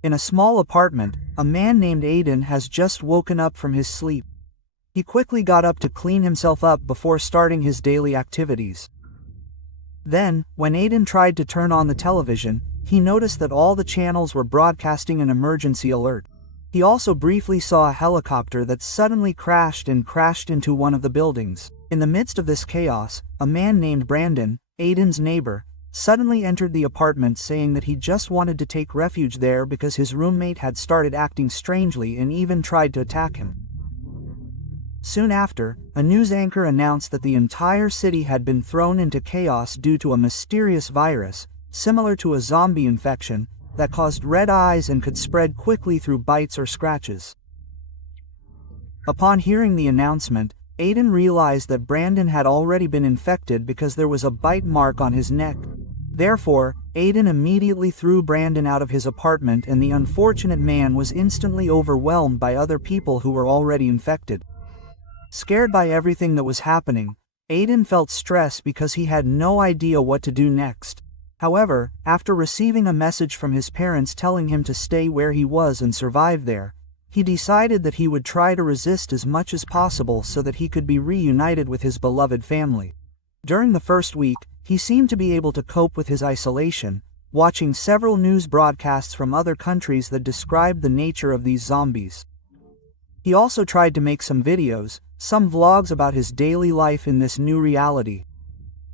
In a small apartment, a man named Aidan has just woken up from his sleep. He quickly got up to clean himself up before starting his daily activities. Then, when Aidan tried to turn on the television, he noticed that all the channels were broadcasting an emergency alert. He also briefly saw a helicopter that suddenly crashed into one of the buildings. In the midst of this chaos, a man named Brandon, Aidan's neighbor, suddenly entered the apartment saying that he just wanted to take refuge there because his roommate had started acting strangely and even tried to attack him. Soon after, a news anchor announced that the entire city had been thrown into chaos due to a mysterious virus, similar to a zombie infection, that caused red eyes and could spread quickly through bites or scratches. Upon hearing the announcement, Aidan realized that Brandon had already been infected because there was a bite mark on his neck. Therefore, Aidan immediately threw Brandon out of his apartment, and the unfortunate man was instantly overwhelmed by other people who were already infected. Scared by everything that was happening, Aidan felt stress because he had no idea what to do next. However, after receiving a message from his parents telling him to stay where he was and survive there, he decided that he would try to resist as much as possible so that he could be reunited with his beloved family. During the first week, he seemed to be able to cope with his isolation, watching several news broadcasts from other countries that described the nature of these zombies. He also tried to make some videos, some vlogs about his daily life in this new reality.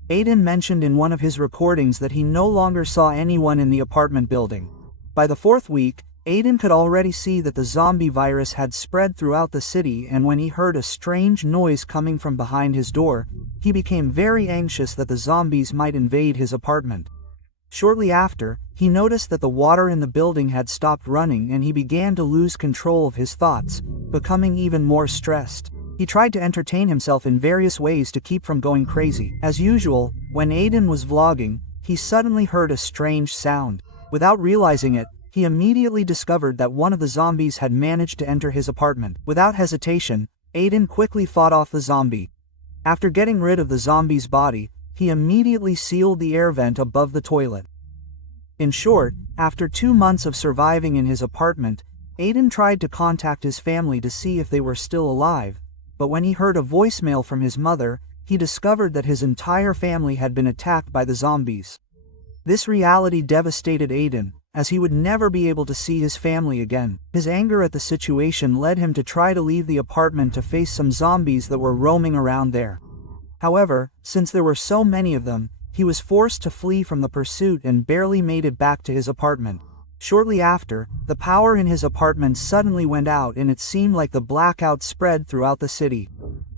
Aidan mentioned in one of his recordings that he no longer saw anyone in the apartment building. By the fourth week, Aidan could already see that the zombie virus had spread throughout the city, and when he heard a strange noise coming from behind his door, he became very anxious that the zombies might invade his apartment. Shortly after, he noticed that the water in the building had stopped running and he began to lose control of his thoughts, becoming even more stressed. He tried to entertain himself in various ways to keep from going crazy. As usual, when Aidan was vlogging, he suddenly heard a strange sound. Without realizing it, he immediately discovered that one of the zombies had managed to enter his apartment. Without hesitation, Aidan quickly fought off the zombie. After getting rid of the zombie's body, he immediately sealed the air vent above the toilet. In short, after 2 months of surviving in his apartment, Aidan tried to contact his family to see if they were still alive, but when he heard a voicemail from his mother, he discovered that his entire family had been attacked by the zombies. This reality devastated Aidan, as he would never be able to see his family again. His anger at the situation led him to try to leave the apartment to face some zombies that were roaming around there. However, since there were so many of them, he was forced to flee from the pursuit and barely made it back to his apartment. Shortly after, the power in his apartment suddenly went out and it seemed like the blackout spread throughout the city.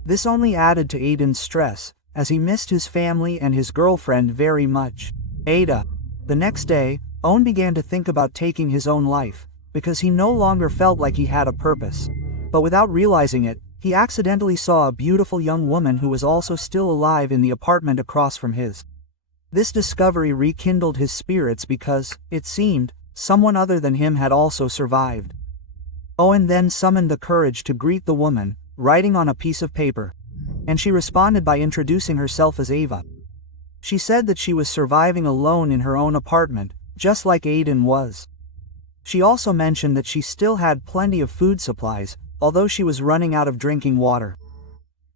This only added to Aidan's stress, as he missed his family and his girlfriend very much. The next day, Owen began to think about taking his own life, because he no longer felt like he had a purpose. But without realizing it, he accidentally saw a beautiful young woman who was also still alive in the apartment across from his. This discovery rekindled his spirits because, it seemed, someone other than him had also survived. Owen then summoned the courage to greet the woman, writing on a piece of paper. And she responded by introducing herself as Ava. She said that she was surviving alone in her own apartment, just like Aidan was. She also mentioned that she still had plenty of food supplies, although she was running out of drinking water.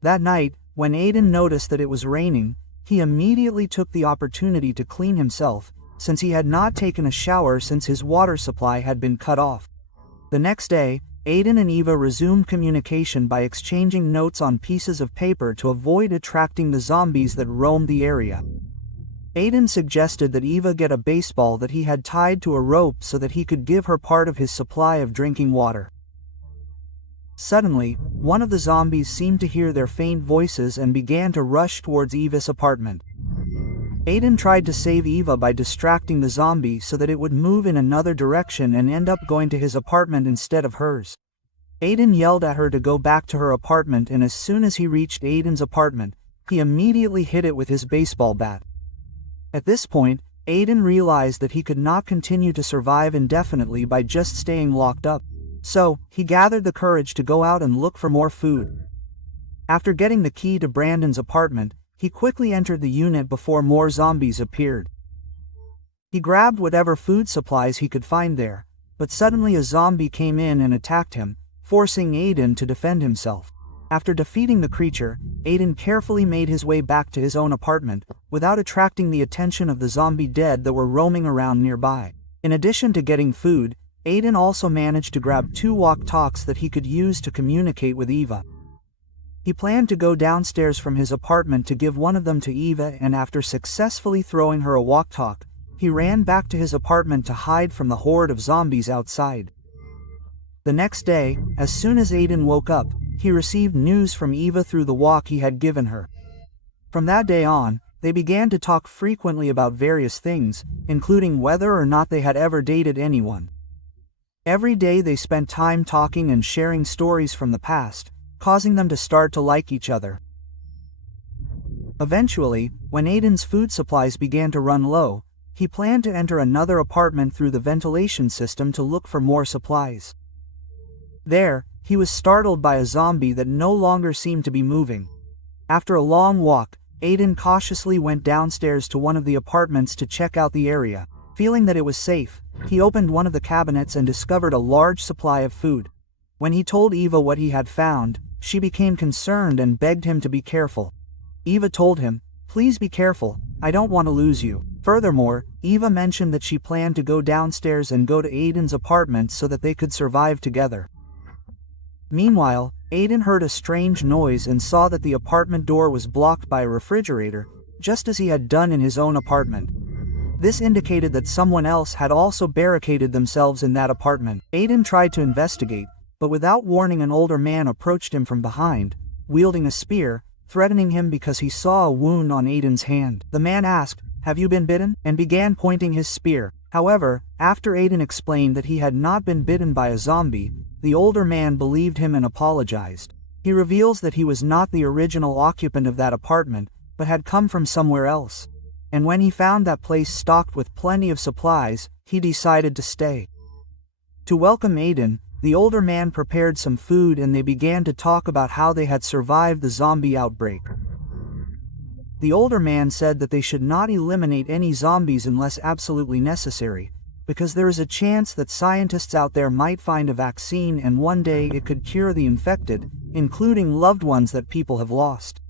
That night, when Aidan noticed that it was raining, he immediately took the opportunity to clean himself, since he had not taken a shower since his water supply had been cut off. The next day, Aidan and Eva resumed communication by exchanging notes on pieces of paper to avoid attracting the zombies that roamed the area. Aidan suggested that Eva get a baseball that he had tied to a rope so that he could give her part of his supply of drinking water. Suddenly, one of the zombies seemed to hear their faint voices and began to rush towards Eva's apartment. Aidan tried to save Eva by distracting the zombie so that it would move in another direction and end up going to his apartment instead of hers. Aidan yelled at her to go back to her apartment, and as soon as he reached Aidan's apartment, he immediately hit it with his baseball bat. At this point, Aidan realized that he could not continue to survive indefinitely by just staying locked up. So, he gathered the courage to go out and look for more food. After getting the key to Brandon's apartment, he quickly entered the unit before more zombies appeared. He grabbed whatever food supplies he could find there, but suddenly a zombie came in and attacked him, forcing Aidan to defend himself. After defeating the creature, Aidan carefully made his way back to his own apartment, without attracting the attention of the zombie dead that were roaming around nearby. In addition to getting food, Aidan also managed to grab 2 walk-talks that he could use to communicate with Eva. He planned to go downstairs from his apartment to give one of them to Eva, and after successfully throwing her a walk-talk, he ran back to his apartment to hide from the horde of zombies outside. The next day, as soon as Aidan woke up, he received news from Eva through the walk he had given her. From that day on, they began to talk frequently about various things, including whether or not they had ever dated anyone. Every day they spent time talking and sharing stories from the past, causing them to start to like each other. Eventually, when Aidan's food supplies began to run low, he planned to enter another apartment through the ventilation system to look for more supplies. There, he was startled by a zombie that no longer seemed to be moving. After a long walk, Aidan cautiously went downstairs to one of the apartments to check out the area. Feeling that it was safe, he opened one of the cabinets and discovered a large supply of food. When he told Eva what he had found, she became concerned and begged him to be careful. Eva told him, "Please be careful, I don't want to lose you." Furthermore, Eva mentioned that she planned to go downstairs and go to Aidan's apartment so that they could survive together. Meanwhile, Aidan heard a strange noise and saw that the apartment door was blocked by a refrigerator, just as he had done in his own apartment. This indicated that someone else had also barricaded themselves in that apartment. Aidan tried to investigate, but without warning an older man approached him from behind, wielding a spear, threatening him because he saw a wound on Aidan's hand. The man asked, "Have you been bitten?" and began pointing his spear. However, after Aidan explained that he had not been bitten by a zombie, the older man believed him and apologized. He reveals that he was not the original occupant of that apartment, but had come from somewhere else. And when he found that place stocked with plenty of supplies, he decided to stay. To welcome Aidan, the older man prepared some food and they began to talk about how they had survived the zombie outbreak. The older man said that they should not eliminate any zombies unless absolutely necessary, because there is a chance that scientists out there might find a vaccine and one day it could cure the infected, including loved ones that people have lost.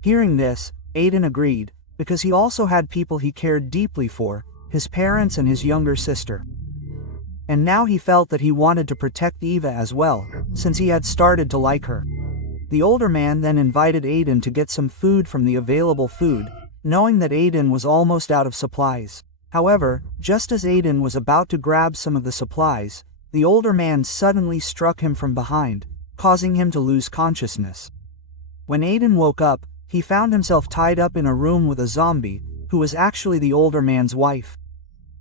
Hearing this, Aidan agreed, because he also had people he cared deeply for, his parents and his younger sister. And now he felt that he wanted to protect Eva as well, since he had started to like her. The older man then invited Aidan to get some food from the available food, knowing that Aidan was almost out of supplies. However, just as Aidan was about to grab some of the supplies, the older man suddenly struck him from behind, causing him to lose consciousness. When Aidan woke up, he found himself tied up in a room with a zombie, who was actually the older man's wife.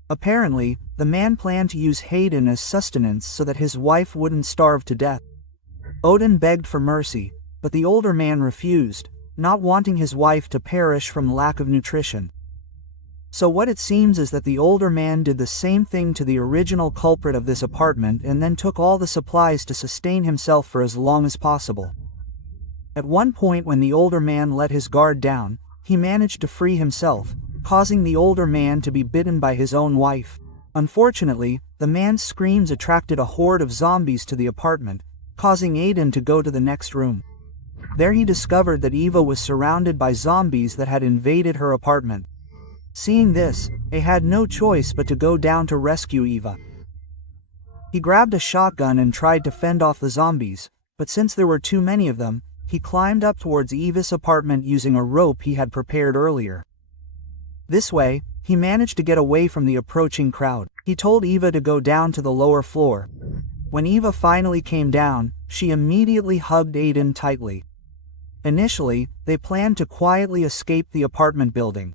Apparently, the man planned to use Aidan as sustenance so that his wife wouldn't starve to death. Aidan begged for mercy, but the older man refused, not wanting his wife to perish from lack of nutrition. So what it seems is that the older man did the same thing to the original culprit of this apartment and then took all the supplies to sustain himself for as long as possible. At one point when the older man let his guard down, he managed to free himself, causing the older man to be bitten by his own wife. Unfortunately, the man's screams attracted a horde of zombies to the apartment, causing Aidan to go to the next room. There he discovered that Eva was surrounded by zombies that had invaded her apartment. Seeing this, he had no choice but to go down to rescue Eva. He grabbed a shotgun and tried to fend off the zombies, but since there were too many of them, he climbed up towards Eva's apartment using a rope he had prepared earlier. This way, he managed to get away from the approaching crowd. He told Eva to go down to the lower floor. When Eva finally came down, she immediately hugged Aidan tightly. Initially, they planned to quietly escape the apartment building.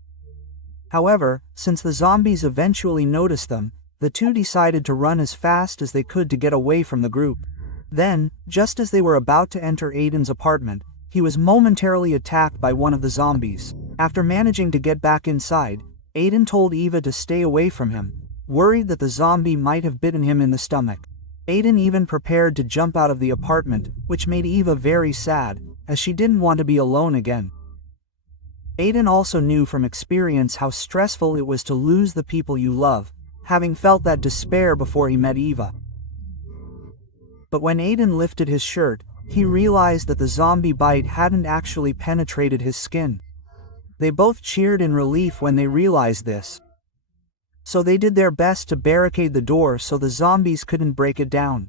However, since the zombies eventually noticed them, the two decided to run as fast as they could to get away from the group. Then, just as they were about to enter Aidan's apartment, he was momentarily attacked by one of the zombies. After managing to get back inside, Aidan told Eva to stay away from him, worried that the zombie might have bitten him in the stomach. Aidan even prepared to jump out of the apartment, which made Eva very sad, as she didn't want to be alone again. Aidan also knew from experience how stressful it was to lose the people you love, having felt that despair before he met Eva. But when Aidan lifted his shirt, he realized that the zombie bite hadn't actually penetrated his skin. They both cheered in relief when they realized this. So they did their best to barricade the door so the zombies couldn't break it down.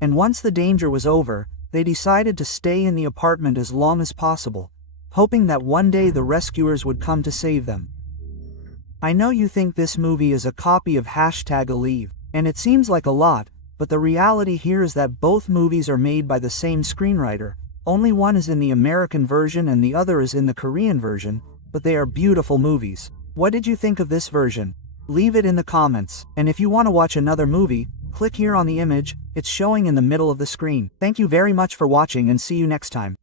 And once the danger was over, they decided to stay in the apartment as long as possible, hoping that one day the rescuers would come to save them. I know you think this movie is a copy of #Alive, and it seems like a lot, but the reality here is that both movies are made by the same screenwriter. Only one is in the American version and the other is in the Korean version, but they are beautiful movies. What did you think of this version? Leave it in the comments, and if you want to watch another movie, click here on the image, it's showing in the middle of the screen. Thank you very much for watching and see you next time.